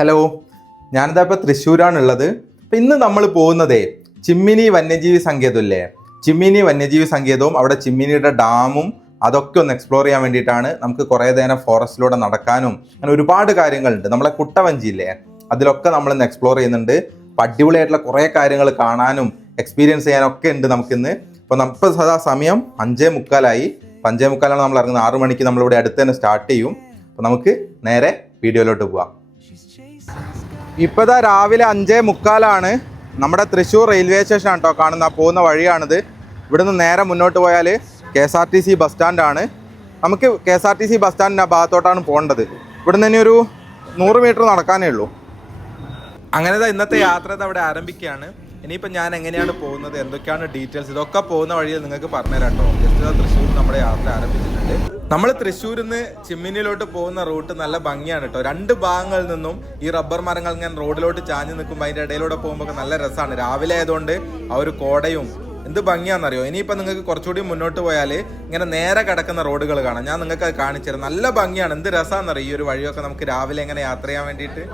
Hello, ഞാനിതാ ഇപ്പോൾ തൃശ്ശൂരാണുള്ളത്. അപ്പം ഇന്ന് നമ്മൾ പോകുന്നതേ ചിമ്മിനി വന്യജീവി സങ്കേതമില്ലേ, ചിമ്മിനി വന്യജീവി സങ്കേതവും അവിടെ ചിമ്മിനിയുടെ ഡാമും അതൊക്കെ ഒന്ന് എക്സ്പ്ലോർ ചെയ്യാൻ വേണ്ടിയിട്ടാണ്. നമുക്ക് കുറേ നേരം ഫോറസ്റ്റിലൂടെ നടക്കാനും അങ്ങനെ ഒരുപാട് കാര്യങ്ങളുണ്ട്. നമ്മളെ കുട്ടവഞ്ചിയില്ലേ, അതിലൊക്കെ നമ്മളിന്ന് എക്സ്പ്ലോർ ചെയ്യുന്നുണ്ട്. അപ്പം അടിപൊളിയായിട്ടുള്ള കുറേ കാര്യങ്ങൾ കാണാനും എക്സ്പീരിയൻസ് ചെയ്യാനൊക്കെ ഉണ്ട് നമുക്കിന്ന്. അപ്പോൾ നമുക്ക് സദാ സമയം 5:45. 5:45 നമ്മൾ ഇറങ്ങുന്നത്. 6 മണിക്ക് നമ്മളിവിടെ അടുത്ത് തന്നെ സ്റ്റാർട്ട് ചെയ്യും. അപ്പോൾ നമുക്ക് നേരെ വീഡിയോയിലോട്ട് പോവാം. ഇപ്പോഴത്തെ രാവിലെ 5:45. നമ്മുടെ തൃശ്ശൂർ റെയിൽവേ സ്റ്റേഷൻ ആണ് കേട്ടോ കാണുന്ന, പോകുന്ന വഴിയാണിത്. ഇവിടുന്ന് നേരെ മുന്നോട്ട് പോയാൽ KSRTC ബസ് സ്റ്റാൻഡാണ്. നമുക്ക് KSRTC ബസ് സ്റ്റാൻഡിൻ്റെ ഭാഗത്തോട്ടാണ് പോകേണ്ടത്. ഇവിടുന്ന് ഇനി ഒരു 100 മീറ്റർ നടക്കാനേ ഉള്ളൂ. അങ്ങനെ ഇന്നത്തെ യാത്ര അവിടെ ആരംഭിക്കുകയാണ്. ഇനിയിപ്പോൾ ഞാൻ എങ്ങനെയാണ് പോകുന്നത്, എന്തൊക്കെയാണ് ഡീറ്റെയിൽസ്, ഇതൊക്കെ പോകുന്ന വഴിയിൽ നിങ്ങൾക്ക് പറഞ്ഞുതരാം കേട്ടോ. ജസ്റ്റ് തൃശ്ശൂർ നമ്മുടെ യാത്ര ആരംഭിച്ചിട്ടുണ്ട്. നമ്മൾ തൃശ്ശൂരിൽ നിന്ന് ചിമ്മിനിയിലോട്ട് പോകുന്ന റൂട്ട് നല്ല ഭംഗിയാണ് കേട്ടോ. 2 ഭാഗങ്ങളിൽ നിന്നും ഈ റബ്ബർ മരങ്ങൾ ഇങ്ങനെ റോഡിലോട്ട് ചാഞ്ഞ് നിൽക്കുമ്പോൾ അതിൻ്റെ ഇടയിലൂടെ പോകുമ്പോൾ നല്ല രസമാണ്. രാവിലെ ആയതുകൊണ്ട് ആ ഒരു കോടയും എന്ത് ഭംഗിയാണെന്നറിയോ. ഇനിയിപ്പോൾ നിങ്ങൾക്ക് കുറച്ചുകൂടി മുന്നോട്ട് പോയാൽ ഇങ്ങനെ നേരെ കിടക്കുന്ന റോഡുകൾ കാണാം. ഞാൻ നിങ്ങൾക്ക് അത് കാണിച്ചു തരാം. നല്ല ഭംഗിയാണ്, എന്ത് രസമാണെന്നറിയോ ഈ ഒരു വഴിയൊക്കെ നമുക്ക് രാവിലെ ഇങ്ങനെ യാത്ര ചെയ്യാൻ വേണ്ടിയിട്ട്.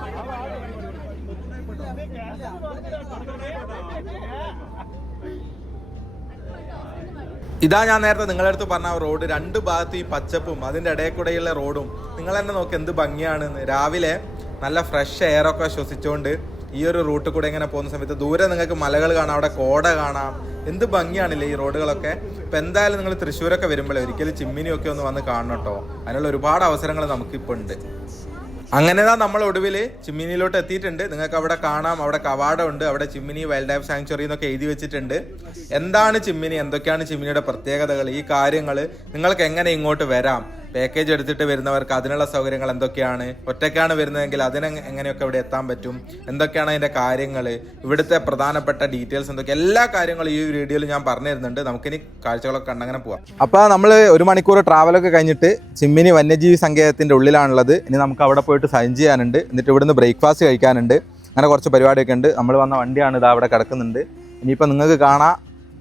ഇതാ ഞാൻ നേരത്തെ നിങ്ങളുടെ അടുത്ത് പറഞ്ഞ റോഡ്. 2 ഭാഗത്ത് ഈ പച്ചപ്പും അതിൻ്റെ ഇടയിൽ കൂടെയുള്ള റോഡും നിങ്ങൾ തന്നെ നോക്കി എന്ത് ഭംഗിയാണെന്ന്. രാവിലെ നല്ല ഫ്രഷ് എയറൊക്കെ ശ്വസിച്ചുകൊണ്ട് ഈ ഒരു റൂട്ടിൽ കൂടെ ഇങ്ങനെ പോകുന്ന സമയത്ത് ദൂരെ നിങ്ങൾക്ക് മലകൾ കാണാം, അവിടെ കോട കാണാം. എന്ത് ഭംഗിയാണില്ലേ ഈ റോഡുകളൊക്കെ. ഇപ്പം എന്തായാലും നിങ്ങൾ തൃശ്ശൂരൊക്കെ വരുമ്പോഴേ ഒരിക്കലും ചിമ്മിനിയൊക്കെ ഒന്ന് വന്ന് കാണണം കേട്ടോ. അതിനുള്ള ഒരുപാട് അവസരങ്ങൾ നമുക്കിപ്പോൾ ഉണ്ട്. അങ്ങനെ നമ്മൾ ഒടുവിൽ ചിമ്മിനിയിലോട്ട് എത്തിയിട്ടുണ്ട്. നിങ്ങൾക്ക് അവിടെ കാണാം, അവിടെ കവാടം ഉണ്ട്, അവിടെ ചിമ്മിനി വൈൽഡ് ലൈഫ് സാങ്ച്വറി എന്നൊക്കെ എഴുതി വെച്ചിട്ടുണ്ട്. എന്താണ് ചിമ്മിനി, എന്തൊക്കെയാണ് ചിമ്മിനിയുടെ പ്രത്യേകതകൾ, ഈ കാര്യങ്ങൾ നിങ്ങൾക്ക് എങ്ങനെ ഇങ്ങോട്ട് വരാം, പാക്കേജ് എടുത്തിട്ട് വരുന്നവർക്ക് അതിനുള്ള സൗകര്യങ്ങൾ എന്തൊക്കെയാണ്, ഒറ്റയ്ക്കാണ് വരുന്നതെങ്കിൽ അതിന് എങ്ങനെയൊക്കെ ഇവിടെ എത്താൻ പറ്റും, എന്തൊക്കെയാണ് അതിൻ്റെ കാര്യങ്ങൾ, ഇവിടുത്തെ പ്രധാനപ്പെട്ട ഡീറ്റെയിൽസ് എന്തൊക്കെ, എല്ലാ കാര്യങ്ങളും ഈ വീഡിയോയിൽ ഞാൻ പറഞ്ഞു തരുന്നുണ്ട്. നമുക്കിനി കാഴ്ചകളൊക്കെ കണ്ടങ്ങനെ പോവാം. അപ്പോൾ നമ്മൾ 1 മണിക്കൂർ ട്രാവലൊക്കെ കഴിഞ്ഞിട്ട് ചിമ്മിനി വന്യജീവി സങ്കേതത്തിൻ്റെ ഉള്ളിലാണുള്ളത്. ഇനി നമുക്ക് അവിടെ പോയിട്ട് സൈൻ ചെയ്യാനുണ്ട്. എന്നിട്ട് ഇവിടുന്ന് ബ്രേക്ക്ഫാസ്റ്റ് കഴിക്കാനുണ്ട്. അങ്ങനെ കുറച്ച് പരിപാടിയൊക്കെ ഉണ്ട്. നമ്മൾ വന്ന വണ്ടിയാണ് ഇതാ അവിടെ കിടക്കുന്നുണ്ട്. ഇനിയിപ്പോൾ നിങ്ങൾക്ക് കാണാം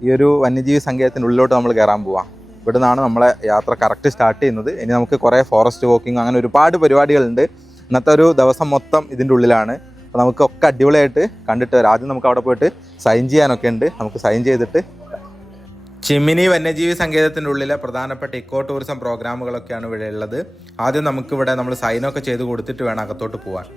ഈ ഒരു വന്യജീവി സങ്കേതത്തിൻ്റെ ഉള്ളിലോട്ട് നമ്മൾ കയറാൻ പോവാം. ഇവിടെ നിന്നാണ് നമ്മളെ യാത്ര കറക്റ്റ് സ്റ്റാർട്ട് ചെയ്യുന്നത്. ഇനി നമുക്ക് കുറേ ഫോറസ്റ്റ് വാക്കിംഗ് അങ്ങനെ ഒരുപാട് പരിപാടികളുണ്ട്. ഇന്നത്തെ ഒരു ദിവസം മൊത്തം ഇതിൻ്റെ ഉള്ളിലാണ്. അപ്പോൾ നമുക്കൊക്കെ അടിപൊളിയായിട്ട് കണ്ടിട്ട് വരാം. ആദ്യം നമുക്ക് അവിടെ പോയിട്ട് സൈൻ ചെയ്യാനൊക്കെ ഉണ്ട്. നമുക്ക് സൈൻ ചെയ്തിട്ട് ചിമ്മിനി വന്യജീവി സങ്കേതത്തിൻ്റെ ഉള്ളിലെ പ്രധാനപ്പെട്ട ഇക്കോ ടൂറിസം പ്രോഗ്രാമുകളൊക്കെയാണ് ഇവിടെ ഉള്ളത്. ആദ്യം നമുക്കിവിടെ നമ്മൾ സൈനൊക്കെ ചെയ്ത് കൊടുത്തിട്ട് വേണം അകത്തോട്ട് പോകാൻ.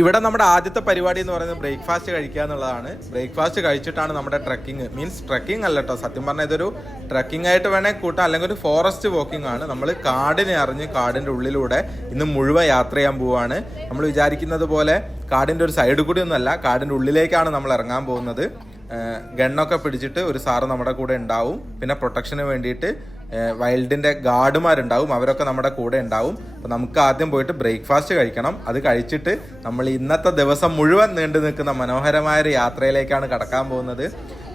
ഇവിടെ നമ്മുടെ ആദ്യത്തെ പരിപാടി എന്ന് പറയുന്നത് ബ്രേക്ക്ഫാസ്റ്റ് കഴിക്കുക എന്നുള്ളതാണ്. ബ്രേക്ക്ഫാസ്റ്റ് കഴിച്ചിട്ടാണ് നമ്മുടെ ട്രക്കിംഗ്, മീൻസ് ട്രക്കിംഗ് അല്ല കേട്ടോ, സത്യം പറഞ്ഞാൽ ഇതൊരു ട്രക്കിംഗ് ആയിട്ട് വേണേൽ കൂട്ടാം, അല്ലെങ്കിൽ ഒരു ഫോറസ്റ്റ് വാക്കിംഗ് ആണ്. നമ്മൾ കാടിനെ അറിഞ്ഞ് കാടിൻ്റെ ഉള്ളിലൂടെ ഇന്ന് മുഴുവൻ യാത്ര ചെയ്യാൻ പോവുകയാണ്. നമ്മൾ വിചാരിക്കുന്നത് പോലെ കാടിൻ്റെ ഒരു സൈഡ് കൂടി ഒന്നുമല്ല, കാടിൻ്റെ ഉള്ളിലേക്കാണ് നമ്മൾ ഇറങ്ങാൻ പോകുന്നത്. ഗണ്ണൊക്കെ പിടിച്ചിട്ട് ഒരു സാറ് നമ്മുടെ കൂടെ ഉണ്ടാവും. പിന്നെ പ്രൊട്ടക്ഷന് വേണ്ടിയിട്ട് വൈൽഡിൻ്റെ ഗാർഡുമാരുണ്ടാവും, അവരൊക്കെ നമ്മുടെ കൂടെ ഉണ്ടാവും. അപ്പോൾ നമുക്ക് ആദ്യം പോയിട്ട് ബ്രേക്ക്ഫാസ്റ്റ് കഴിക്കണം. അത് കഴിച്ചിട്ട് നമ്മൾ ഇന്നത്തെ ദിവസം മുഴുവൻ നീണ്ടു നിൽക്കുന്ന മനോഹരമായൊരു യാത്രയിലേക്കാണ് കടക്കാൻ പോകുന്നത്.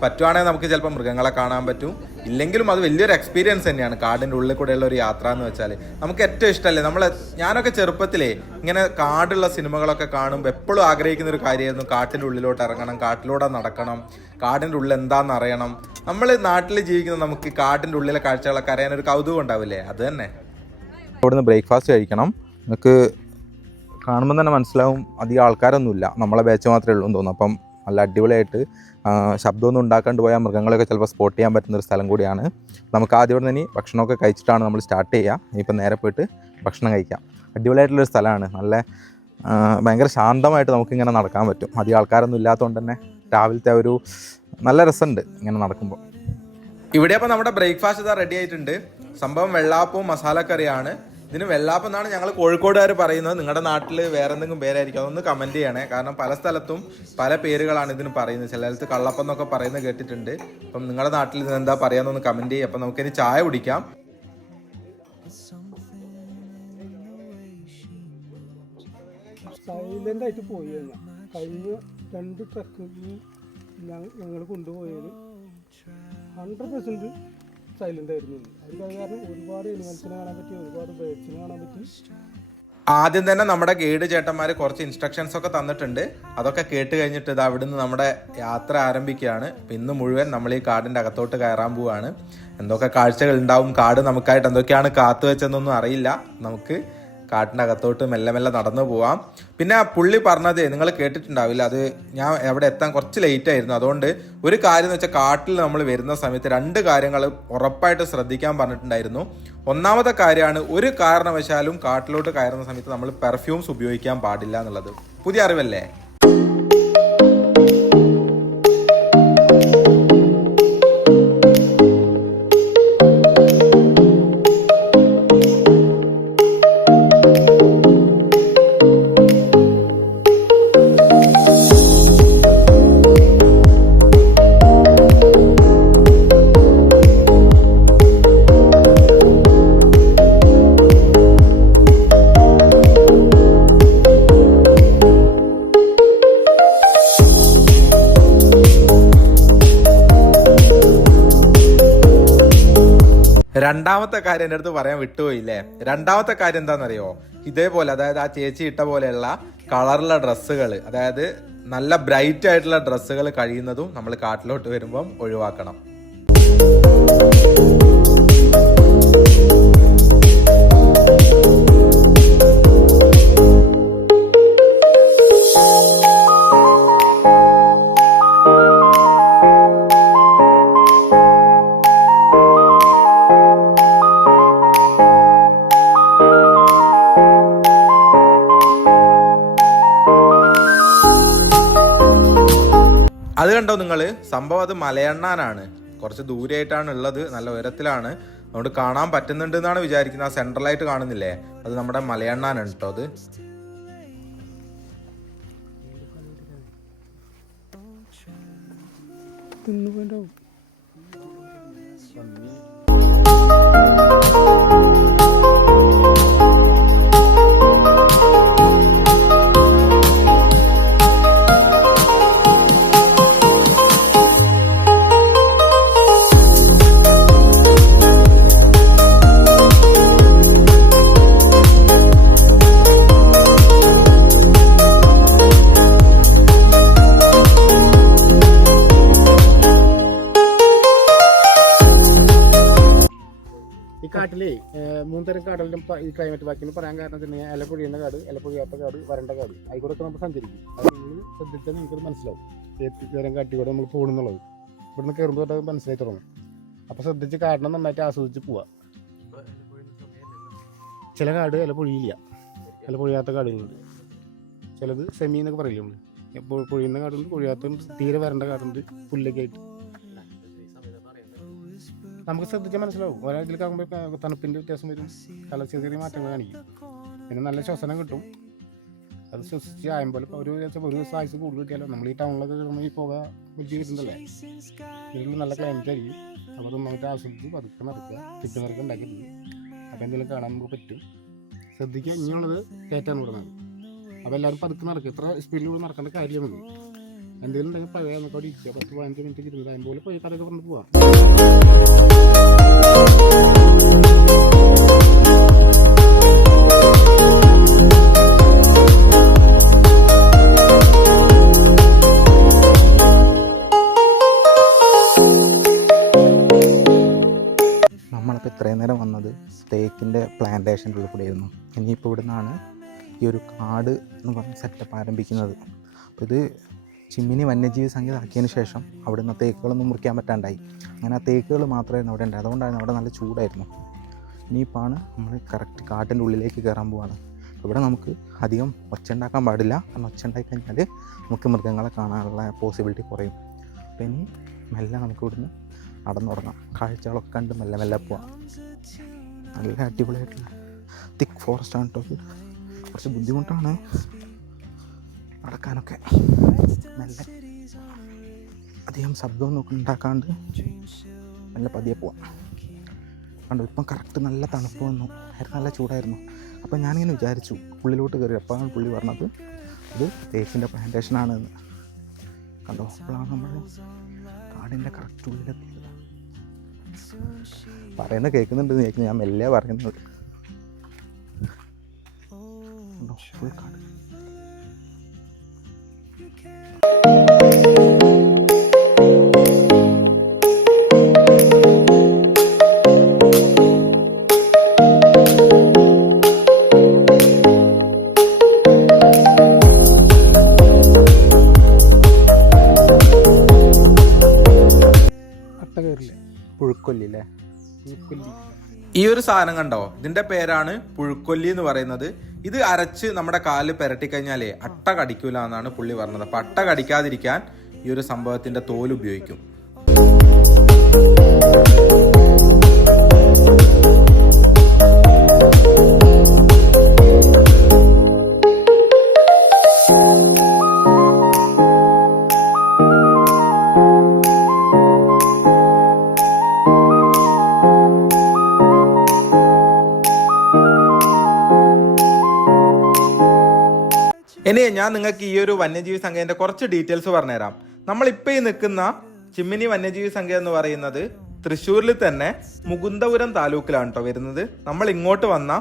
പറ്റുവാണെങ്കിൽ നമുക്ക് ചിലപ്പോൾ മൃഗങ്ങളെ കാണാൻ പറ്റും, ഇല്ലെങ്കിലും അത് വലിയൊരു എക്സ്പീരിയൻസ് തന്നെയാണ് കാടിൻ്റെ ഉള്ളിൽ കൂടെയുള്ള ഒരു യാത്ര എന്ന് വെച്ചാൽ. നമുക്ക് ഏറ്റവും ഇഷ്ടമല്ലേ, ഞാനൊക്കെ ചെറുപ്പത്തിലേ ഇങ്ങനെ കാടുള്ള സിനിമകളൊക്കെ കാണുമ്പോൾ എപ്പോഴും ആഗ്രഹിക്കുന്ന ഒരു കാര്യമായിരുന്നു കാട്ടിൻ്റെ ഉള്ളിലോട്ട് ഇറങ്ങണം, കാട്ടിലൂടെ നടക്കണം, കാടിൻ്റെ ഉള്ളിൽ എന്താണെന്ന് അറിയണം. നമ്മൾ നാട്ടിൽ ജീവിക്കുന്ന നമുക്ക് കാടിൻ്റെ ഉള്ളിലെ കാഴ്ചകളൊക്കെ അറിയാനൊരു കൗതുകം ഉണ്ടാവില്ലേ, അത് തന്നെ. ഇവിടുന്ന് ബ്രേക്ക്ഫാസ്റ്റ് കഴിക്കണം. നിങ്ങൾക്ക് കാണുമ്പോൾ തന്നെ മനസ്സിലാവും അധികം ആൾക്കാരൊന്നുമില്ല, നമ്മളെ ബാച്ച് മാത്രമേ ഉള്ളൂ എന്ന് തോന്നുന്നു. അപ്പം നല്ല അടിപൊളിയായിട്ട് ശബ്ദമൊന്നും ഉണ്ടാക്കാണ്ട് പോയാൽ മൃഗങ്ങളൊക്കെ ചിലപ്പോൾ സ്പോട്ട് ചെയ്യാൻ പറ്റുന്നൊരു സ്ഥലം കൂടിയാണ്. നമുക്ക് ആദ്യം ഇവിടെ നിന്ന് ഭക്ഷണമൊക്കെ കഴിച്ചിട്ടാണ് നമ്മൾ സ്റ്റാർട്ട് ചെയ്യുക. ഇനിയിപ്പോൾ നേരെ പോയിട്ട് ഭക്ഷണം കഴിക്കാം. അടിപൊളിയായിട്ടുള്ളൊരു സ്ഥലമാണ്. നല്ല ഭയങ്കര ശാന്തമായിട്ട് നമുക്കിങ്ങനെ നടക്കാൻ പറ്റും. അധികം ആൾക്കാരൊന്നും ഇല്ലാത്തതുകൊണ്ട് തന്നെ രാവിലത്തെ ഒരു നല്ല രസമുണ്ട് ഇങ്ങനെ നടക്കുമ്പോൾ. ഇവിടെ അപ്പോൾ നമ്മുടെ ബ്രേക്ക്ഫാസ്റ്റ് ഇതാ റെഡി ആയിട്ടുണ്ട്. സംഭവം വെള്ളാപ്പവും മസാലക്കറിയാണ്. ഇതിന് വെള്ളാപ്പം എന്നാണ് ഞങ്ങൾ കോഴിക്കോടുകാർ പറയുന്നത്. നിങ്ങളുടെ നാട്ടിൽ വേറെ എന്തെങ്കിലും പേരായിരിക്കും, അതൊന്ന് കമൻറ്റ് ചെയ്യണേ. കാരണം പല സ്ഥലത്തും പല പേരുകളാണ് ഇതിന് പറയുന്നത്. ചിലർക്ക് കള്ളപ്പം എന്നൊക്കെ പറയുന്നത് കേട്ടിട്ടുണ്ട്. അപ്പം നിങ്ങളുടെ നാട്ടിൽ ഇത് എന്താ പറയാമെന്നൊന്ന് കമൻറ്റ് ചെയ്യും. അപ്പം നമുക്കിനി ചായ കുടിക്കാം. സൈലൻ്റ് ആയിട്ട് പോയി കഴിഞ്ഞ 2 ട്രക്കിങ് ഞങ്ങൾ കൊണ്ടുപോയത് 100% സൈലൻ്റ് ആയിരുന്നു. അത് കാരണം ഒരുപാട് എനിമൽസിനെ കാണാൻ പറ്റി, ഒരുപാട് ബേഡ്സിനെ കാണാൻ പറ്റി. ആദ്യം തന്നെ നമ്മുടെ ഗൈഡ് ചേട്ടന്മാർ കുറച്ച് ഇൻസ്ട്രക്ഷൻസ് ഒക്കെ തന്നിട്ടുണ്ട്. അതൊക്കെ കേട്ട് കഴിഞ്ഞിട്ട് ഇത് അവിടുന്ന് നമ്മുടെ യാത്ര ആരംഭിക്കുകയാണ്. ഇന്ന് മുഴുവൻ നമ്മൾ ഈ കാടിൻ്റെ അകത്തോട്ട് കയറാൻ പോവുകയാണ്. എന്തൊക്കെ കാഴ്ചകൾ ഉണ്ടാവും, കാട് നമുക്കായിട്ട് എന്തൊക്കെയാണ് കാത്തു വെച്ചതെന്നൊന്നും അറിയില്ല. നമുക്ക് കാട്ടിൻ്റെ അകത്തോട്ട് മെല്ലെ മെല്ലെ നടന്നു പോവാം. പിന്നെ പുള്ളി പറഞ്ഞത് നിങ്ങൾ കേട്ടിട്ടുണ്ടാവില്ല, അത് ഞാൻ അവിടെ എത്താൻ കുറച്ച് ലേറ്റ് ആയിരുന്നു. അതുകൊണ്ട് ഒരു കാര്യം എന്ന് വെച്ചാൽ കാട്ടിൽ നമ്മൾ വരുന്ന സമയത്ത് 2 കാര്യങ്ങൾ ഉറപ്പായിട്ട് ശ്രദ്ധിക്കാൻ പറഞ്ഞിട്ടുണ്ടായിരുന്നു. ഒന്നാമത്തെ കാര്യമാണ്, ഒരു കാരണവശാലും കാട്ടിലോട്ട് കയറുന്ന സമയത്ത് നമ്മൾ പെർഫ്യൂംസ് ഉപയോഗിക്കാൻ പാടില്ല എന്നുള്ളത്. പുതിയ അറിവല്ലേ? രണ്ടാമത്തെ കാര്യം എൻ്റെ അടുത്ത് പറയാൻ വിട്ടുപോയില്ലേ. രണ്ടാമത്തെ കാര്യം എന്താണെന്നറിയോ? ഇതേപോലെ, അതായത് ആ ചേച്ചി ഇട്ട പോലെയുള്ള കളറുള്ള ഡ്രസ്സുകൾ, അതായത് നല്ല ബ്രൈറ്റ് ആയിട്ടുള്ള ഡ്രസ്സുകൾ കഴിയുന്നതും നമ്മൾ കാട്ടിലോട്ട് വരുമ്പം ഒഴിവാക്കണം. അത് കണ്ടോ നിങ്ങൾ? സംഭവം അത് മലയണ്ണാനാണ്. കുറച്ച് ദൂരെയായിട്ടാണ് ഉള്ളത്, നല്ല ഉയരത്തിലാണ്, അതുകൊണ്ട് കാണാൻ പറ്റുന്നുണ്ട് എന്നാണ് വിചാരിക്കുന്നത്. ആ സെൻട്രലായിട്ട് കാണുന്നില്ലേ, അത് നമ്മുടെ മലയണ്ണാനാണ് കേട്ടോ. അത് കാട്ടിലേ 3 തരം കാടുകളിലും ഈ ക്ലൈമറ്റ് വാക്കിന് പറയാൻ കാരണം വെച്ചിട്ടുണ്ടെങ്കിൽ ഇല പൊഴിയുന്ന കാട്, ഇല പൊഴിയാത്ത കാട്, വരണ്ട കാട്, ആയിക്കോടൊക്കെ നമ്മൾ സഞ്ചരിക്കും. അത് നിങ്ങൾ ശ്രദ്ധിച്ചാൽ നിങ്ങൾക്കത് മനസ്സിലാവും ഏത് തരം കാട്ടിക്കൂടെ നമ്മൾ പോകുന്നുള്ളത്. ഇവിടുന്ന് കയറുമ്പോൾ അത് മനസ്സിലായി തുടങ്ങും. അപ്പോൾ ശ്രദ്ധിച്ച് കാടിനെ നന്നായിട്ട് ആസ്വദിച്ച് പോവുക. ചില കാട് ഇല പൊഴിയില്ല, ഇല പൊഴിയാത്ത കാടുകളുണ്ട്. ചിലത് സെമി എന്നൊക്കെ പറയില്ല നമ്മൾ. എപ്പോൾ പൊഴിയുന്ന കാടുണ്ട്, പൊഴിയാത്തുണ്ട്, തീരെ വരണ്ട കാടുണ്ട്, പുല്ലൊക്കെ ആയിട്ട്. നമുക്ക് ശ്രദ്ധിച്ചാൽ മനസ്സിലാവും. ഒരാഴ്ചയിലേക്ക് ആകുമ്പോൾ തണുപ്പിൻ്റെ വ്യത്യാസം വരും, ചെറിയ ചെറിയ മാറ്റങ്ങൾ കാണിക്കും. പിന്നെ നല്ല ശ്വസനം കിട്ടും. അത് ശ്വസിച്ച് ആയുമ്പോൾ ഒരു ദിവസം ആയുസ് കൂടുതൽ കിട്ടിയാലോ. നമ്മൾ ഈ ടൗണിലൊക്കെ കിടന്ന് ഈ പുക വലിയ കിട്ടുന്നതല്ലേ, ഇതിൽ നല്ല ക്ലൈമറ്റ് ആയിരിക്കും. അപ്പോൾ അത് നമുക്ക് ആസ്വദിച്ച് പതുക്കെ നടക്കുക, ചുറ്റുനിറക്കം ഉണ്ടാക്കിയിട്ടുണ്ട്. അപ്പോൾ എന്തെങ്കിലും കാണാൻ നമുക്ക് പറ്റും. ശ്രദ്ധിക്കുക. ഇനിയുള്ളത് കയറ്റാൻ വിടുന്നത്. അപ്പോൾ എല്ലാവരും പതുക്കെ നടക്കുക, ഇത്ര സ്പീഡിലൂടെ നടക്കേണ്ട കാര്യമൊന്നും. എന്തെങ്കിലും ഉണ്ടെങ്കിൽ പഴയ നമുക്ക് അവിടെ ഇരിക്കുക, 10-15 മിനിറ്റ് ഇരുന്ന് അതുപോലെ പോയി കഥയൊക്കെ പറഞ്ഞു പോവാം. നമ്മളിപ്പോൾ ഇത്രയും നേരം വന്നത് തേക്കിൻ്റെ പ്ലാന്റേഷൻ്റെ ഉള്ളിൽ കൂടെയായിരുന്നു. ഇനിയിപ്പോൾ ഇവിടെ നിന്നാണ് ഈ ഒരു കാട് എന്ന് പറഞ്ഞ സെറ്റപ്പ് ആരംഭിക്കുന്നത്. അപ്പോൾ ഇത് ചിമ്മിനി വന്യജീവി സങ്കേതം ആക്കിയതിന് ശേഷം അവിടെ നിന്ന് തേക്കുകളൊന്നും മുറിക്കാൻ പറ്റാണ്ടായി. അങ്ങനെ ആ തേക്കുകൾ മാത്രമായിരുന്നു അവിടെ ഉണ്ടായത്. അതുകൊണ്ടായിരുന്നു അവിടെ നല്ല ചൂടായിരുന്നു. ഇനിയിപ്പോൾ നമ്മൾ കറക്റ്റ് കാട്ടിൻ്റെ ഉള്ളിലേക്ക് കയറാൻ പോവാണ്. ഇവിടെ നമുക്ക് അധികം ഒച്ച ഉണ്ടാക്കാൻ പാടില്ല. കാരണം ഒച്ച ഉണ്ടായി കഴിഞ്ഞാൽ നമുക്ക് മൃഗങ്ങളെ കാണാനുള്ള പോസിബിലിറ്റി കുറയും. അപ്പോൾ ഇനി മെല്ലെ നമുക്ക് ഇവിടുന്ന് നടന്നു തുടങ്ങാം. കാഴ്ചകളൊക്കെ കണ്ട് മെല്ലെ മെല്ലെ പോവാം. നല്ല അടിപൊളിയായിട്ടുള്ള തിക്ക് ഫോറസ്റ്റ് ആണ് കേട്ടോ. കുറച്ച് ബുദ്ധിമുട്ടാണ് നടക്കാനൊക്കെ. മെല്ലെ അധികം ശബ്ദമൊന്നും ഉണ്ടാക്കാണ്ട് മെല്ലെ പതിയെ പോവാം. കണ്ടു ഇപ്പം കറക്റ്റ് നല്ല തണുപ്പ് വന്നു. നല്ല ചൂടായിരുന്നു. അപ്പം ഞാനിങ്ങനെ വിചാരിച്ചു ഉള്ളിലോട്ട് കയറി. അപ്പോഴാണ് പുള്ളി പറഞ്ഞത് ഇത് തേക്കിൻ്റെ പ്ലാന്റേഷനാണെന്ന്. കണ്ടോ, അപ്പോഴാണ് നമ്മൾ കാടിൻ്റെ കറക്റ്റ് ഉള്ളിലെത്തിയത്. പറയുന്നത് കേൾക്കുന്നുണ്ടെന്ന് കേൾക്കുന്നു. ഞാൻ മെല്ലെ പറയുന്നത്. കണ്ടോ, ഫുൾ കാട്. ഈ ഒരു സാധനം കണ്ടോ, ഇതിന്റെ പേരാണ് പുഴുക്കൊല്ലി എന്ന് പറയുന്നത്. ഇത് അരച്ച് നമ്മുടെ കാലിൽ പുരട്ടിക്കഴിഞ്ഞാലേ അട്ട കടിക്കൂല എന്നാണ് പുള്ളി പറഞ്ഞത്. അപ്പൊ അട്ട കടിക്കാതിരിക്കാൻ ഈ ഒരു സംഭവത്തിന്റെ തോൽ ഉപയോഗിക്കും. ഇനി ഞാൻ നിങ്ങൾക്ക് ഈ ഒരു വന്യജീവി സങ്കേതത്തിന്റെ കുറച്ച് ഡീറ്റെയിൽസ് പറഞ്ഞുതരാം. നമ്മളിപ്പോൾ ഈ നിൽക്കുന്ന ചിമ്മിനി വന്യജീവി സങ്കേതം എന്ന് പറയുന്നത് തൃശ്ശൂരിൽ തന്നെ മുകുന്ദപുരം താലൂക്കിലാണ് കേട്ടോ വരുന്നത്. നമ്മൾ ഇങ്ങോട്ട് വന്ന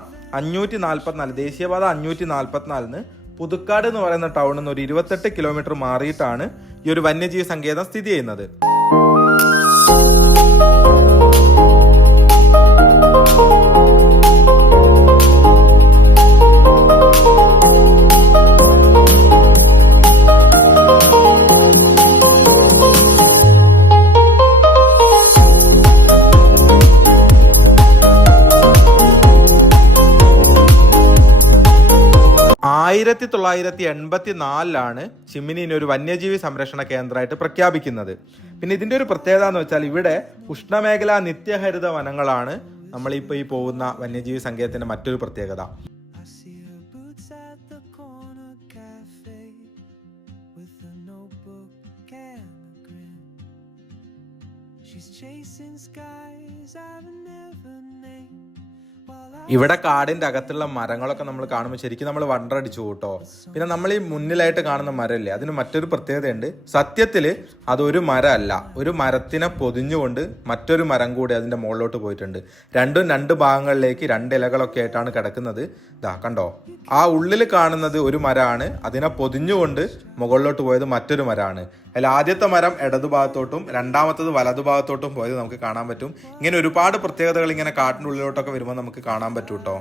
544 ദേശീയപാത 544 പുതുക്കാട് എന്ന് പറയുന്ന ടൗണിൽ നിന്ന് ഒരു 28 കിലോമീറ്റർ മാറിയിട്ടാണ് ഈ ഒരു വന്യജീവി സങ്കേതം സ്ഥിതി ചെയ്യുന്നത്. ആയിരത്തി 1984 ചിമ്മിനിനെ ഒരു വന്യജീവി സംരക്ഷണ കേന്ദ്രമായിട്ട് പ്രഖ്യാപിക്കുന്നത്. പിന്നെ ഇതിന്റെ ഒരു പ്രത്യേകത എന്ന് വെച്ചാൽ ഇവിടെ ഉഷ്ണമേഖലാ നിത്യഹരിത വനങ്ങളാണ് നമ്മളിപ്പോൾ ഈ പോകുന്ന വന്യജീവി സങ്കേതത്തിന്റെ മറ്റൊരു പ്രത്യേകത. ഇവിടെ കാടിന്റെ അകത്തുള്ള മരങ്ങളൊക്കെ നമ്മൾ കാണുമ്പോൾ ശരിക്കും നമ്മൾ വണ്ടടിച്ചു കൂട്ടോ. പിന്നെ നമ്മൾ ഈ മുന്നിലായിട്ട് കാണുന്ന മരമില്ലേ, അതിന് മറ്റൊരു പ്രത്യേകതയുണ്ട്. സത്യത്തില് അതൊരു മരമല്ല, ഒരു മരത്തിനെ പൊതിഞ്ഞുകൊണ്ട് മറ്റൊരു മരം കൂടി അതിന്റെ മുകളിലോട്ട് പോയിട്ടുണ്ട്. രണ്ടും രണ്ട് ഭാഗങ്ങളിലേക്ക് 2 ഇലകളൊക്കെ ആയിട്ടാണ് കിടക്കുന്നത്. ഇതാ കണ്ടോ, ആ ഉള്ളിൽ കാണുന്നത് ഒരു മരമാണ്, അതിനെ പൊതിഞ്ഞുകൊണ്ട് മുകളിലോട്ട് പോയത് മറ്റൊരു മരമാണ്. അതിൽ ആദ്യത്തെ മരം ഇടതുഭാഗത്തോട്ടും രണ്ടാമത്തത് വലതുഭാഗത്തോട്ടും പോയത് നമുക്ക് കാണാൻ പറ്റും. ഇങ്ങനെ ഒരുപാട് പ്രത്യേകതകൾ ഇങ്ങനെ കാട്ടിൻ്റെ ഉള്ളിലോട്ടൊക്കെ വരുമ്പോൾ നമുക്ക് കാണാൻ പറ്റും കേട്ടോ.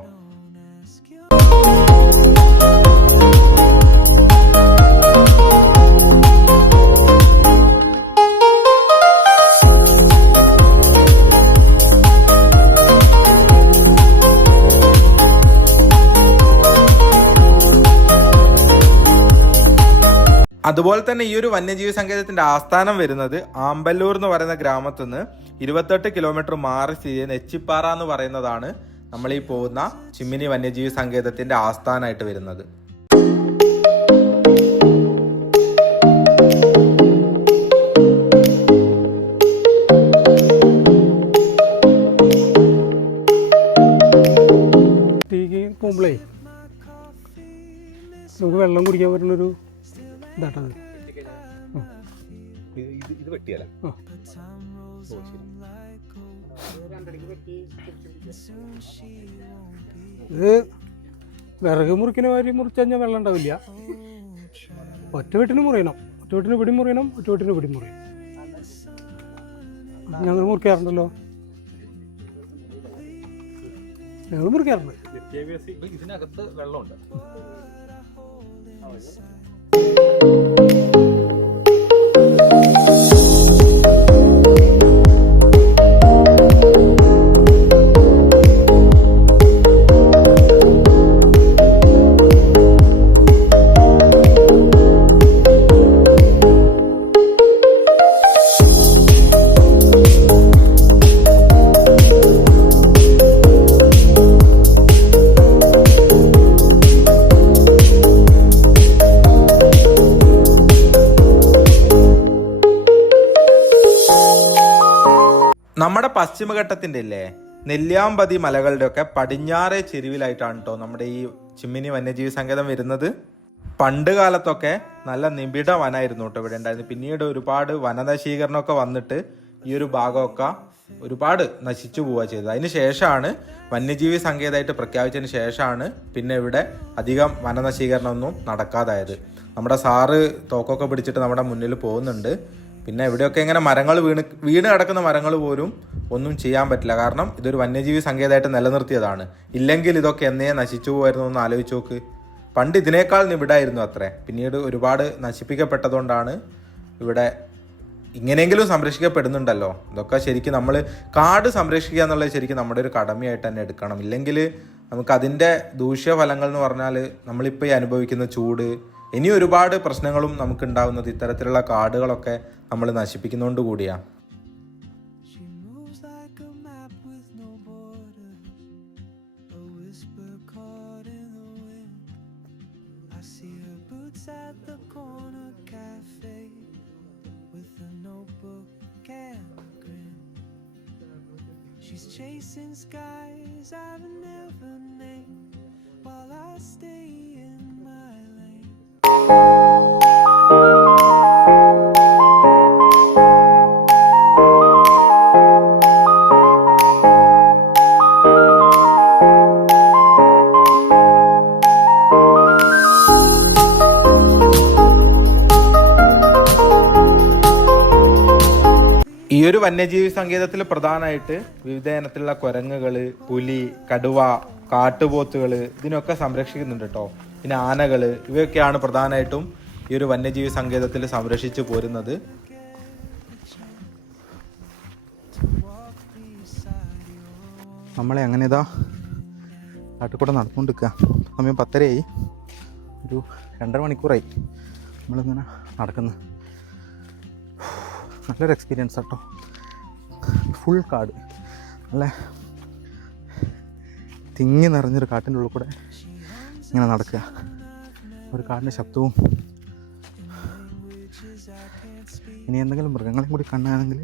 അതുപോലെ തന്നെ ഈ ഒരു വന്യജീവി സങ്കേതത്തിന്റെ ആസ്ഥാനം വരുന്നത് ആമ്പല്ലൂർ എന്ന് പറയുന്ന ഗ്രാമത്തിൽ നിന്ന് 28 കിലോമീറ്റർ മാറി സ്ഥിതി ചെയ്യുന്ന എച്ചിപ്പാറ എന്ന് പറയുന്നതാണ് നമ്മൾ ഈ പോകുന്ന ചിമ്മിനി വന്യജീവി സങ്കേതത്തിന്റെ ആസ്ഥാനമായിട്ട് വരുന്നത്. പോകുമ്പോഴേ നമുക്ക് വെള്ളം കുടിക്കാൻ പറ്റുന്നൊരു ഇതാട്ടത്. ഇത് വെട്ടിയല്ല ഇത് വിറക് മുറിക്കുന്ന മാതിരി മുറിച്ച് കഴിഞ്ഞാൽ വെള്ളം ഉണ്ടാവില്ല. ഒറ്റ വെട്ടിന് മുറിയണം, ഒറ്റ വെട്ടിന് പിടി മുറിയണം, ഒറ്റ വെട്ടിന് പിടി മുറിയണം. ഞങ്ങൾ മുറിക്കാറുണ്ടല്ലോ, ഞങ്ങൾ മുറിക്കാറുണ്ട്. ഇതിനകത്ത് വെള്ളമുണ്ട്. നമ്മുടെ പശ്ചിമഘട്ടത്തിന്റെ ഇല്ലേ നെല്ലിയാമ്പതി മലകളുടെ ഒക്കെ പടിഞ്ഞാറേ ചെരുവിലായിട്ടാണ് കേട്ടോ നമ്മുടെ ഈ ചിമ്മിനി വന്യജീവി സങ്കേതം വരുന്നത്. പണ്ട് കാലത്തൊക്കെ നല്ല നിബിഡ വനമായിരുന്നു കേട്ടോ ഇവിടെ ഉണ്ടായിരുന്നു. പിന്നീട് ഒരുപാട് വനനശീകരണമൊക്കെ വന്നിട്ട് ഈ ഒരു ഭാഗമൊക്കെ ഒരുപാട് നശിച്ചു പോവുക ചെയ്തത്. അതിന് ശേഷമാണ് വന്യജീവി സങ്കേതമായിട്ട് പ്രഖ്യാപിച്ചതിന് ശേഷമാണ് പിന്നെ ഇവിടെ അധികം വനനശീകരണമൊന്നും നടക്കാതായത്. നമ്മുടെ സാറ് തോക്കൊക്കെ പിടിച്ചിട്ട് നമ്മുടെ മുന്നിൽ പോകുന്നുണ്ട്. പിന്നെ ഇവിടെയൊക്കെ ഇങ്ങനെ മരങ്ങൾ വീണ് കിടക്കുന്ന മരങ്ങൾ പോലും ഒന്നും ചെയ്യാൻ പറ്റില്ല, കാരണം ഇതൊരു വന്യജീവി സങ്കേതമായിട്ട് നിലനിർത്തിയതാണ്. ഇല്ലെങ്കിൽ ഇതൊക്കെ എന്നേ നശിച്ചു പോയിരുന്നു എന്ന് ആലോചിച്ച് നോക്ക്. പണ്ട് ഇതിനേക്കാൾ നിബിഡായിരുന്നു അത്രേ. പിന്നീട് ഒരുപാട് നശിപ്പിക്കപ്പെട്ടതുകൊണ്ടാണ് ഇവിടെ ഇങ്ങനെയെങ്കിലും സംരക്ഷിക്കപ്പെടുന്നുണ്ടല്ലോ. ഇതൊക്കെ ശരിക്കും നമ്മൾ കാട് സംരക്ഷിക്കുക എന്നുള്ളത് ശരിക്കും നമ്മുടെ ഒരു കടമയായിട്ട് തന്നെ എടുക്കണം. ഇല്ലെങ്കിൽ നമുക്ക് അതിൻ്റെ ദൂഷ്യഫലങ്ങൾ എന്ന് പറഞ്ഞാൽ നമ്മളിപ്പോൾ ഈ അനുഭവിക്കുന്ന ചൂട്, ഇനി ഒരുപാട് പ്രശ്നങ്ങളും നമുക്ക് ഉണ്ടാകുന്നത് ഇത്തരത്തിലുള്ള കാടുകളൊക്കെ നമ്മൾ നശിപ്പിക്കുന്നതുകൊണ്ട് കൂടിയാണ്. She's chasing skies I've never named while I stay in my lane. ഈ ഒരു വന്യജീവി സങ്കേതത്തിൽ പ്രധാനമായിട്ട് വിവിധ ഇനത്തിലുള്ള കുരങ്ങുകൾ, പുലി, കടുവ, കാട്ടുപോത്തുകൾ ഇതിനൊക്കെ സംരക്ഷിക്കുന്നുണ്ട് കേട്ടോ. പിന്നെ ആനകൾ, ഇവയൊക്കെയാണ് പ്രധാനമായിട്ടും ഈ ഒരു വന്യജീവി സങ്കേതത്തിൽ സംരക്ഷിച്ചു പോരുന്നത്. നമ്മളെ അങ്ങനെ ഇതാ കാട്ടിക്കൂടെ നടന്നുകൊണ്ടിരിക്കുക. സമയം 10:30 ഒരു 2.5 മണിക്കൂറായി നമ്മളിങ്ങനെ നടക്കുന്നു. നല്ലൊരു എക്സ്പീരിയൻസ് കേട്ടോ. ഫുൾ കാട്, നല്ല തിങ്ങി നിറഞ്ഞൊരു കാട്ടിൻ്റെ ഉള്ളിൽ കൂടെ ഇങ്ങനെ നടക്കുക. ഒരു കാടിൻ്റെ ശബ്ദവും. ഇനി എന്തെങ്കിലും മൃഗങ്ങളെയും കൂടി കണ്ണാണെങ്കിൽ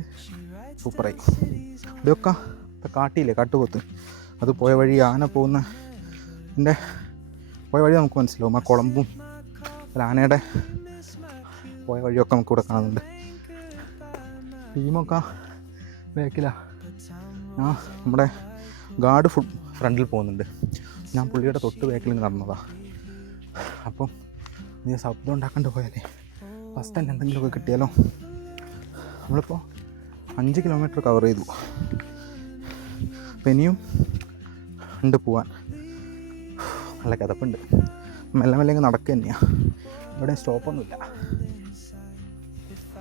സൂപ്പറായി. ഇവിടെയൊക്കെ കാട്ടിയില്ലേ കാട്ടുപോത്ത്, അത് പോയ വഴി ആന പോകുന്ന പോയ വഴി നമുക്ക് മനസ്സിലാവും. ആ കുളമ്പും ആനയുടെ പോയ വഴിയൊക്കെ നമുക്ക് ഇവിടെ കാണുന്നുണ്ട്. ടീമൊക്കെ ബാക്കിലാണ്. ഞാൻ നമ്മുടെ ഗാർഡ് ഫ്രണ്ടിൽ പോകുന്നുണ്ട്. ഞാൻ പുള്ളിയുടെ തൊട്ട് ബാക്കിൽ നടന്നതാണ്. അപ്പം നീ ശബ്ദം ഉണ്ടാക്കാണ്ട് പോയാലേ ഫസ്റ്റ് തന്നെ എന്തെങ്കിലുമൊക്കെ കിട്ടിയാലോ. നമ്മളിപ്പോൾ 5 കിലോമീറ്റർ കവർ ചെയ്തു. അപ്പം ഇനിയും ഉണ്ട് പോവാൻ. നല്ല കിതപ്പുണ്ട്. മെല്ലെ മെല്ലെ നടക്കുക തന്നെയാണ്. ഇവിടെ സ്റ്റോപ്പൊന്നുമില്ല.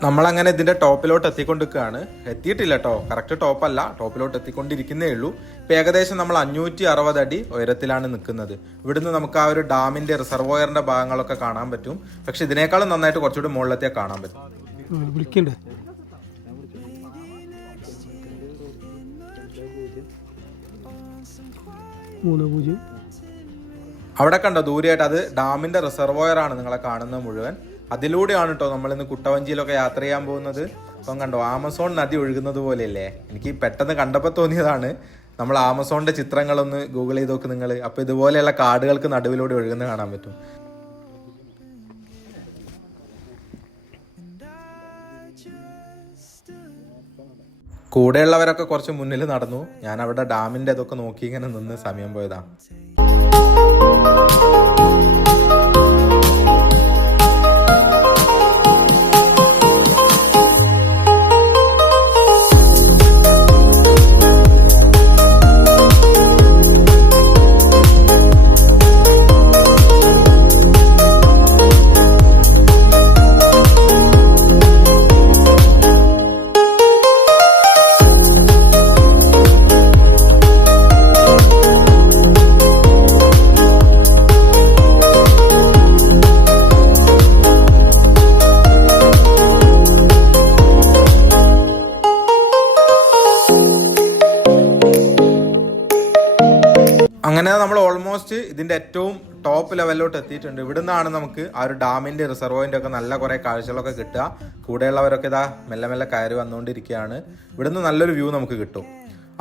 നമ്മളങ്ങനെ ഇതിൻ്റെ ടോപ്പിലോട്ട് എത്തിക്കൊണ്ടിരിക്കുകയാണ്. എത്തിയിട്ടില്ല കേട്ടോ, കറക്റ്റ് ടോപ്പല്ല, ടോപ്പിലോട്ട് എത്തിക്കൊണ്ടിരിക്കുന്നേ ഉള്ളൂ. ഇപ്പം ഏകദേശം നമ്മൾ 560 അടി ഉയരത്തിലാണ് നിൽക്കുന്നത്. ഇവിടുന്ന് നമുക്ക് ആ ഒരു ഡാമിൻ്റെ റിസർവോയറിൻ്റെ ഭാഗങ്ങളൊക്കെ കാണാൻ പറ്റും. പക്ഷെ ഇതിനേക്കാളും നന്നായിട്ട് കുറച്ചുകൂടി മുകളിലെത്തിയാൽ കാണാൻ പറ്റും. വിളിക്കണ്ടേ? അവിടെ കണ്ടോ ദൂരെയായിട്ട്, അത് ഡാമിൻ്റെ റിസർവോയറാണ് നിങ്ങളെ കാണുന്നത് മുഴുവൻ. അതിലൂടെയാണ് കേട്ടോ നമ്മളിന്ന് കുട്ടവഞ്ചിയിലൊക്കെ യാത്ര ചെയ്യാൻ പോകുന്നത്. അപ്പം കണ്ടോ ആമസോൺ നദി ഒഴുകുന്നത് പോലെയല്ലേ. എനിക്ക് പെട്ടെന്ന് കണ്ടപ്പോൾ തോന്നിയതാണ്. നമ്മൾ ആമസോണിൻ്റെ ചിത്രങ്ങളൊന്ന് ഗൂഗിൾ ചെയ്ത് നോക്ക് നിങ്ങൾ. അപ്പോൾ ഇതുപോലെയുള്ള കാടുകൾക്ക് നടുവിലൂടെ ഒഴുകുന്നത് കാണാൻ പറ്റും. കൂടെയുള്ളവരൊക്കെ കുറച്ച് മുന്നിൽ നടന്നു. ഞാൻ അവിടെ ഡാമിൻ്റെ അതൊക്കെ നോക്കി ഇങ്ങനെ നിന്ന് സമയം പോയതാണ്. അങ്ങനെ നമ്മൾ ഓൾമോസ്റ്റ് ഇതിൻ്റെ ഏറ്റവും ടോപ്പ് ലെവലിലോട്ട് എത്തിയിട്ടുണ്ട്. ഇവിടുന്നാണ് നമുക്ക് ആ ഒരു ഡാമിൻ്റെ റിസർവോയിൻ്റെ ഒക്കെ നല്ല കുറേ കാഴ്ചകളൊക്കെ കിട്ടുക. കൂടെയുള്ളവരൊക്കെ ഇതാ മെല്ലെ മെല്ലെ കയറി വന്നുകൊണ്ടിരിക്കുകയാണ്. ഇവിടുന്ന് നല്ലൊരു വ്യൂ നമുക്ക് കിട്ടും.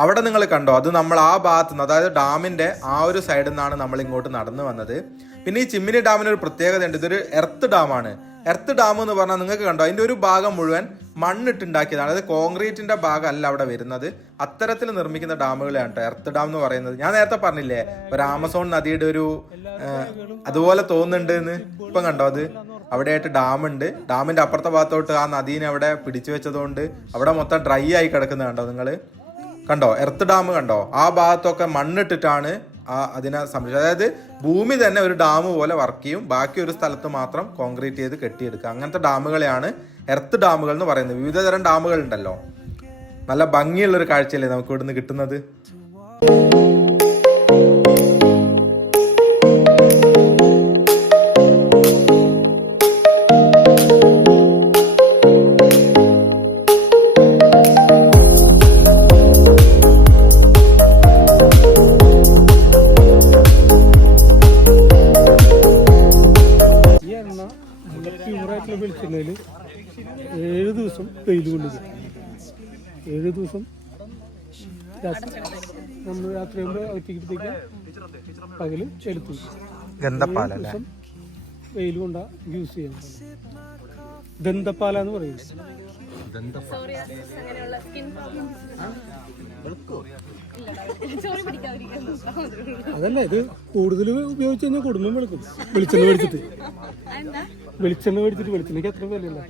അവിടെ നിങ്ങൾ കണ്ടോ, അത് നമ്മൾ ആ ഭാഗത്ത് നിന്ന്, അതായത് ഡാമിൻ്റെ ആ ഒരു സൈഡിൽ നിന്നാണ് നമ്മൾ ഇങ്ങോട്ട് നടന്നു വന്നത്. പിന്നെ ഈ ചിമ്മിനി ഡാമിന് ഒരു പ്രത്യേകത ഉണ്ട്. ഇതൊരു എർത്ത് ഡാമാണ്. എർത്ത് ഡാം എന്ന് പറഞ്ഞാൽ നിങ്ങൾക്ക് കണ്ടോ, അതിൻ്റെ ഒരു ഭാഗം മുഴുവൻ മണ്ണിട്ടുണ്ടാക്കിയതാണ്. അതായത് കോൺക്രീറ്റിന്റെ ഭാഗം അല്ല അവിടെ വരുന്നത്. അത്തരത്തിൽ നിർമ്മിക്കുന്ന ഡാമുകളാണ് കേട്ടോ എർത്ത് ഡാം എന്ന് പറയുന്നത്. ഞാൻ നേരത്തെ പറഞ്ഞില്ലേ ഒരു ആമസോൺ നദിയുടെ ഒരു അതുപോലെ തോന്നുന്നുണ്ട് എന്ന്. ഇപ്പം കണ്ടോ, അത് അവിടെയായിട്ട് ഡാമുണ്ട്. ഡാമിന്റെ അപ്പുറത്തെ ഭാഗത്തോട്ട് ആ നദീനെ അവിടെ പിടിച്ചു വെച്ചതുകൊണ്ട് അവിടെ മൊത്തം ഡ്രൈ ആയി കിടക്കുന്നത് കണ്ടോ നിങ്ങൾ. കണ്ടോ എർത്ത് ഡാം കണ്ടോ, ആ ഭാഗത്തൊക്കെ മണ്ണിട്ടിട്ടാണ് അതിനെ സംരക്ഷിക്കും. അതായത് ഭൂമി തന്നെ ഒരു ഡാം പോലെ വർക്ക് ചെയ്യും, ബാക്കി ഒരു സ്ഥലത്ത് മാത്രം കോൺക്രീറ്റ് ചെയ്ത് കെട്ടിയെടുക്കുക. അങ്ങനത്തെ ഡാമുകളെയാണ് എർത്ത് ഡാമുകൾ എന്ന് പറയുന്നത്. വിവിധ തരം ഡാമുകൾ ഉണ്ടല്ലോ. നല്ല ഭംഗിയുള്ളൊരു കാഴ്ചയല്ലേ നമുക്ക് ഇവിടുന്ന് കിട്ടുന്നത്. ഈ എണ്ണ നല്ല പ്യൂറായിട്ടുള്ള വെളിച്ചെണ്ണയിൽ 7 ദിവസം വെയിൽ കൊള്ളുക. 7 ദിവസം നമ്മൾ രാത്രി ആകുമ്പോൾ എത്തിക്കുമ്പോഴത്തേക്ക് പകല് ചെലുത്തു. ഗന്ധപ്പാലല്ലേ? വെയിൽ കൊണ്ടാ യൂസ് ചെയ്യാൻ. ദന്തപ്പാല എന്ന് പറയുന്നത്. അതല്ല, ഇത് കൂടുതൽ ഉപയോഗിച്ച് കഴിഞ്ഞാൽ കുടുംബം വെളുക്കും. വെളിച്ചെണ്ണ മേടിച്ചിട്ട് വെളിച്ചെണ്ണയ്ക്ക് എത്ര വിലയല്ല.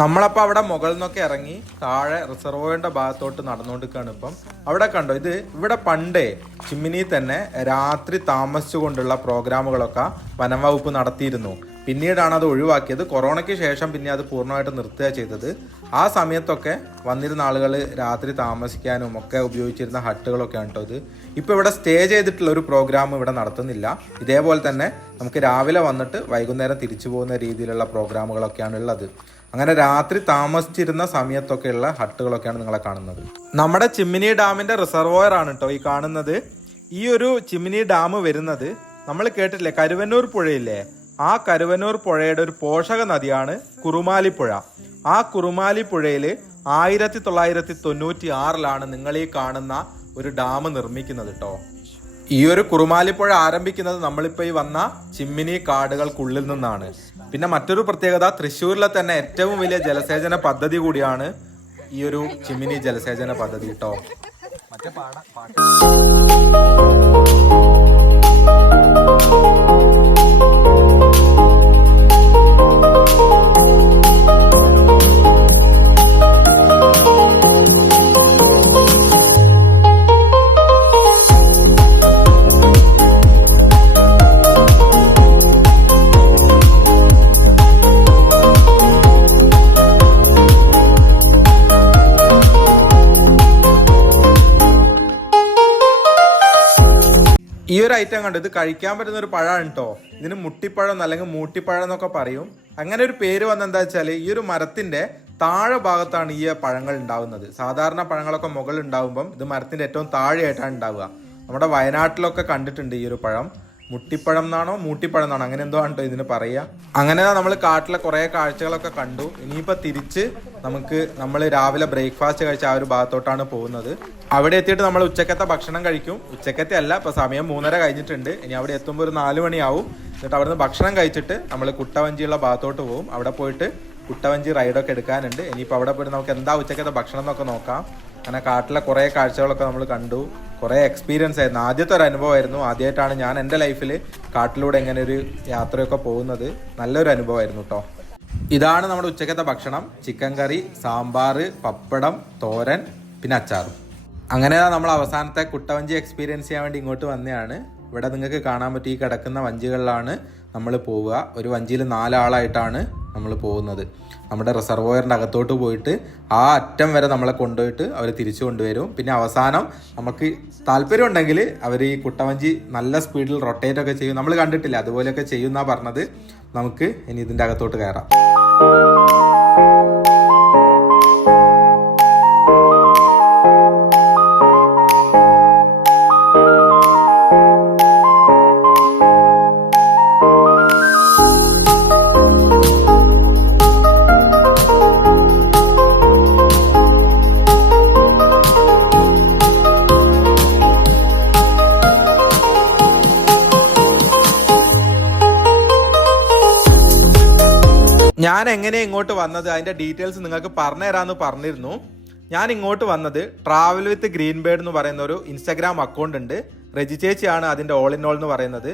നമ്മളപ്പോൾ അവിടെ മുകളിൽ നിന്നൊക്കെ ഇറങ്ങി താഴെ റിസർവോയറിന്റെ ഭാഗത്തോട്ട് നടന്നുകൊണ്ടിരിക്കുകയാണ്. ഇപ്പം അവിടെ കണ്ടോ, ഇവിടെ പണ്ടേ ചിമ്മിനി തന്നെ രാത്രി താമസിച്ചുകൊണ്ടുള്ള പ്രോഗ്രാമുകളൊക്കെ വനം വകുപ്പ് നടത്തിയിരുന്നു. പിന്നീടാണ് അത് ഒഴിവാക്കിയത്. കൊറോണയ്ക്ക് ശേഷം പിന്നെ അത് പൂർണ്ണമായിട്ട് നിർത്തുക ചെയ്തത്. ആ സമയത്തൊക്കെ വന്നിരുന്ന ആളുകൾ രാത്രി താമസിക്കാനും ഒക്കെ ഉപയോഗിച്ചിരുന്ന ഹട്ടുകളൊക്കെയാണ് കേട്ടോ ഇത്. ഇപ്പോൾ ഇവിടെ സ്റ്റേ ചെയ്തിട്ടുള്ള ഒരു പ്രോഗ്രാം ഇവിടെ നടത്തുന്നില്ല. ഇതേപോലെ തന്നെ നമുക്ക് രാവിലെ വന്നിട്ട് വൈകുന്നേരം തിരിച്ചു പോകുന്ന രീതിയിലുള്ള പ്രോഗ്രാമുകളൊക്കെയാണ് ഉള്ളത്. അങ്ങനെ രാത്രി താമസിച്ചിരുന്ന സമയത്തൊക്കെയുള്ള ഹട്ടുകളൊക്കെയാണ് നിങ്ങളെ കാണുന്നത്. നമ്മുടെ ചിമ്മിനി ഡാമിന്റെ റിസർവോയർ ആണ് കേട്ടോ ഈ കാണുന്നത്. ഈ ഒരു ചിമ്മിനി ഡാം വരുന്നത് നമ്മൾ കേട്ടില്ലേ, കരുവന്നൂർ പുഴയില്ലേ, ആ കരുവന്നൂർ പുഴയുടെ ഒരു പോഷക നദിയാണ് കുറുമാലിപ്പുഴ. ആ കുറുമാലിപ്പുഴയിൽ 1996 നിങ്ങൾ ഈ കാണുന്ന ഒരു ഡാം നിർമ്മിക്കുന്നത് കേട്ടോ. ഈ ഒരു കുറുമാലിപ്പുഴ ആരംഭിക്കുന്നത് നമ്മളിപ്പോൾ ഈ വന്ന ചിമ്മിനി കാടുകൾക്കുള്ളിൽ നിന്നാണ്. പിന്നെ മറ്റൊരു പ്രത്യേകത, തൃശ്ശൂരിലെ തന്നെ ഏറ്റവും വലിയ ജലസേചന പദ്ധതി കൂടിയാണ് ഈ ഒരു ചിമ്മിനി ജലസേചന പദ്ധതി കേട്ടോ. ഈ ഒരു ഐറ്റം കണ്ടു, ഇത് കഴിക്കാൻ പറ്റുന്ന ഒരു പഴമാണ് കേട്ടോ. ഇതിന് മുട്ടിപ്പഴം അല്ലെങ്കിൽ മൂട്ടിപ്പഴം എന്നൊക്കെ പറയും. അങ്ങനെ ഒരു പേര് വന്ന എന്താ വെച്ചാൽ, ഈ ഒരു മരത്തിന്റെ താഴെ ഭാഗത്താണ് ഈ പഴങ്ങൾ ഉണ്ടാവുന്നത്. സാധാരണ പഴങ്ങളൊക്കെ മുകളിൽ ഉണ്ടാവുമ്പം ഇത് മരത്തിന്റെ ഏറ്റവും താഴെയായിട്ടാണ് ഉണ്ടാവുക. നമ്മുടെ വയനാട്ടിലൊക്കെ കണ്ടിട്ടുണ്ട് ഈ ഒരു പഴം. മുട്ടിപ്പഴം എന്നാണോ മൂട്ടിപ്പഴം എന്നാണോ അങ്ങനെ എന്തോ ആണ് ഇതിന് പറയുക. അങ്ങനെ നമ്മൾ കാട്ടിലെ കുറേ കാഴ്ചകളൊക്കെ കണ്ടു. ഇനിയിപ്പോൾ തിരിച്ച് നമ്മൾ രാവിലെ ബ്രേക്ക്ഫാസ്റ്റ് കഴിച്ച ആ ഒരു ഭാഗത്തോട്ടാണ് പോകുന്നത്. അവിടെ എത്തിയിട്ട് നമ്മൾ ഉച്ചക്കത്തെ ഭക്ഷണം കഴിക്കും. ഉച്ചക്കത്തെ അല്ല, ഇപ്പോൾ സമയം 3:30 കഴിഞ്ഞിട്ടുണ്ട്. ഇനി അവിടെ എത്തുമ്പോൾ ഒരു 4 മണിയാവും. എന്നിട്ട് അവിടെ നിന്ന് ഭക്ഷണം കഴിച്ചിട്ട് നമ്മൾ കുട്ടവഞ്ചിയുള്ള ഭാഗത്തോട്ട് പോകും. അവിടെ പോയിട്ട് കുട്ടവഞ്ചി റൈഡൊക്കെ എടുക്കാനുണ്ട്. ഇനിയിപ്പോൾ അവിടെ പോയിട്ട് നമുക്ക് എന്താ ഉച്ചക്കത്തെ ഭക്ഷണം എന്നൊക്കെ നോക്കാം. അങ്ങനെ കാട്ടിലെ കുറേ കാഴ്ചകളൊക്കെ നമ്മൾ കണ്ടു. കുറേ എക്സ്പീരിയൻസ് ആയിരുന്നു. ആദ്യത്തെ ഒരു അനുഭവമായിരുന്നു. ആദ്യമായിട്ടാണ് ഞാൻ എൻ്റെ ലൈഫിൽ കാട്ടിലൂടെ ഇങ്ങനെ ഒരു യാത്രയൊക്കെ പോകുന്നത്. നല്ലൊരു അനുഭവമായിരുന്നു കേട്ടോ. ഇതാണ് നമ്മുടെ ഉച്ചക്കത്തെ ഭക്ഷണം. ചിക്കൻ കറി, സാമ്പാർ, പപ്പടം, തോരൻ, പിന്നെ അച്ചാറും. അങ്ങനെ നമ്മൾ അവസാനത്തെ കുട്ടവഞ്ചി എക്സ്പീരിയൻസ് ചെയ്യാൻ വേണ്ടി ഇങ്ങോട്ട് വന്നതാണ്. ഇവിടെ നിങ്ങൾക്ക് കാണാൻ പറ്റും, ഈ കിടക്കുന്ന വഞ്ചികളിലാണ് നമ്മൾ പോവുക. ഒരു വഞ്ചിയിൽ 4 ആളായിട്ടാണ് നമ്മൾ പോകുന്നത്. നമ്മുടെ റിസർവോയറിൻ്റെ അകത്തോട്ട് പോയിട്ട് ആ അറ്റം വരെ നമ്മളെ കൊണ്ടുപോയിട്ട് അവർ തിരിച്ചു കൊണ്ടുവരും. പിന്നെ അവസാനം നമുക്ക് താല്പര്യം ഉണ്ടെങ്കിൽ അവർ ഈ കുട്ടവഞ്ചി നല്ല സ്പീഡിൽ റൊട്ടേറ്റ് ഒക്കെ ചെയ്യും. നമ്മൾ കണ്ടിട്ടില്ല, അതുപോലെയൊക്കെ ചെയ്യുമെന്നാണ് പറഞ്ഞത്. നമുക്ക് ഇനി ഇതിൻ്റെ അകത്തോട്ട് കയറാം. ഞാൻ ഞാൻ എങ്ങനെയാണ് ഇങ്ങോട്ട് വന്നത് അതിൻ്റെ ഡീറ്റെയിൽസ് നിങ്ങൾക്ക് പറഞ്ഞു തരാമെന്ന് പറഞ്ഞിരുന്നു. ഞാൻ ഇങ്ങോട്ട് വന്നത് ട്രാവൽ വിത്ത് ഗ്രീൻ ബേർഡ് എന്ന് പറയുന്ന ഒരു ഇൻസ്റ്റാഗ്രാം അക്കൗണ്ട് ഉണ്ട്. റെജി ചേച്ചിയാണ് അതിൻ്റെ ഓൾ ഇൻ ഓൾ എന്ന് പറയുന്നത്.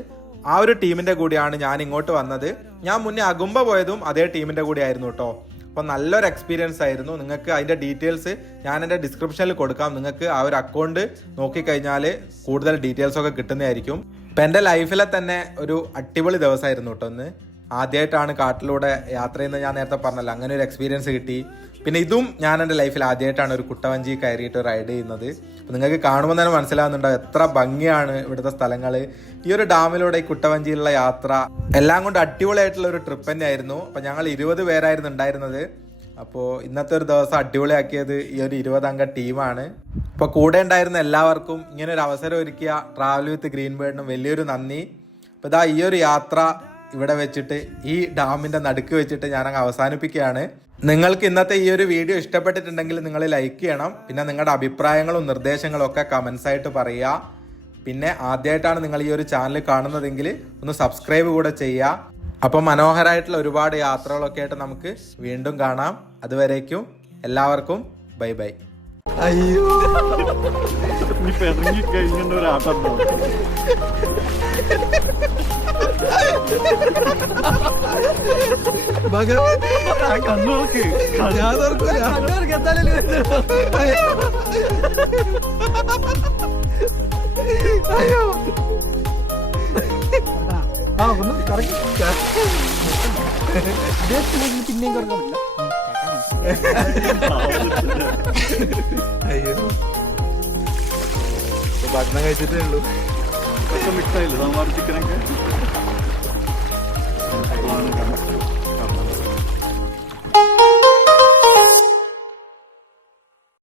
ആ ഒരു ടീമിൻ്റെ കൂടെയാണ് ഞാൻ ഇങ്ങോട്ട് വന്നത്. ഞാൻ മുന്നേ അകുമ്പ പോയതും അതേ ടീമിൻ്റെ കൂടെ ആയിരുന്നു കേട്ടോ. അപ്പോൾ നല്ലൊരു എക്സ്പീരിയൻസ് ആയിരുന്നു. നിങ്ങൾക്ക് അതിൻ്റെ ഡീറ്റെയിൽസ് ഞാൻ എൻ്റെ ഡിസ്ക്രിപ്ഷനിൽ കൊടുക്കാം. നിങ്ങൾക്ക് ആ ഒരു അക്കൗണ്ട് നോക്കിക്കഴിഞ്ഞാൽ കൂടുതൽ ഡീറ്റെയിൽസ് ഒക്കെ കിട്ടുന്നതായിരിക്കും. ഇപ്പം എൻ്റെ ലൈഫിലെ തന്നെ ഒരു അടിപൊളി ദിവസമായിരുന്നു കേട്ടോ. ഒന്ന് ആദ്യമായിട്ടാണ് കാട്ടിലൂടെ യാത്ര ചെയ്യുന്നത്. ഞാൻ നേരത്തെ പറഞ്ഞല്ലോ, അങ്ങനെ ഒരു എക്സ്പീരിയൻസ് കിട്ടി. പിന്നെ ഇതും ഞാൻ എൻ്റെ ലൈഫിൽ ആദ്യമായിട്ടാണ് ഒരു കുട്ടവഞ്ചി കയറിയിട്ട് റൈഡ് ചെയ്യുന്നത്. അപ്പോൾ നിങ്ങൾക്ക് കാണുമ്പോൾ തന്നെ മനസ്സിലാവുന്നുണ്ടാവും എത്ര ഭംഗിയാണ് ഇവിടുത്തെ സ്ഥലങ്ങൾ. ഈ ഒരു ഡാമിലൂടെ ഈ കുട്ടവഞ്ചിയിലുള്ള യാത്ര എല്ലാം കൊണ്ട് അടിപൊളിയായിട്ടുള്ള ഒരു ട്രിപ്പ് തന്നെയായിരുന്നു. അപ്പോൾ ഞങ്ങൾ 20 പേരായിരുന്നു ഉണ്ടായിരുന്നത്. അപ്പോൾ ഇന്നത്തെ ഒരു ദിവസം അടിപൊളിയാക്കിയത് ഈ ഒരു 20 അംഗ ടീമാണ്. അപ്പോൾ കൂടെ ഉണ്ടായിരുന്ന എല്ലാവർക്കും ഇങ്ങനെ ഒരു അവസരം ഒരുക്കിയ ട്രാവൽ വിത്ത് ഗ്രീൻ ബേർഡിനും വലിയൊരു നന്ദി. അപ്പോൾ ഇതാ ഈ ഒരു യാത്ര ഇവിടെ വെച്ചിട്ട് ഈ ഡാമിൻ്റെ നടുക്ക് വെച്ചിട്ട് ഞാനങ്ങ് അവസാനിപ്പിക്കുകയാണ്. നിങ്ങൾക്ക് ഇന്നത്തെ ഈ ഒരു വീഡിയോ ഇഷ്ടപ്പെട്ടിട്ടുണ്ടെങ്കിൽ നിങ്ങൾ ലൈക്ക് ചെയ്യണം. പിന്നെ നിങ്ങളുടെ അഭിപ്രായങ്ങളും നിർദ്ദേശങ്ങളും ഒക്കെ കമൻസ് ആയിട്ട് പറയുക. പിന്നെ ആദ്യമായിട്ടാണ് നിങ്ങൾ ഈ ഒരു ചാനൽ കാണുന്നതെങ്കിൽ ഒന്ന് സബ്സ്ക്രൈബ് കൂടെ ചെയ്യുക. അപ്പോൾ മനോഹരമായിട്ടുള്ള ഒരുപാട് യാത്രകളൊക്കെ ആയിട്ട് നമുക്ക് വീണ്ടും കാണാം. അതുവരേക്കും എല്ലാവർക്കും ബൈ ബൈ. അയ്യോ ഇറങ്ങി കഴിഞ്ഞ ഒരാട്ടം ഭഗവതി കണ്ണുർക്ക് ഞാൻ തുറക്കൂല. അയ്യോ ആ ഒന്ന് കറങ്ങി പിന്നെയും കറങ്ങാൻ അയ്യോ ഭക്ഷണം കഴിച്ചിട്ടേ ഉള്ളൂ. മിക്സ് ആയില്ലേ സാമ്പാർ ചിക്കനൊക്കെ.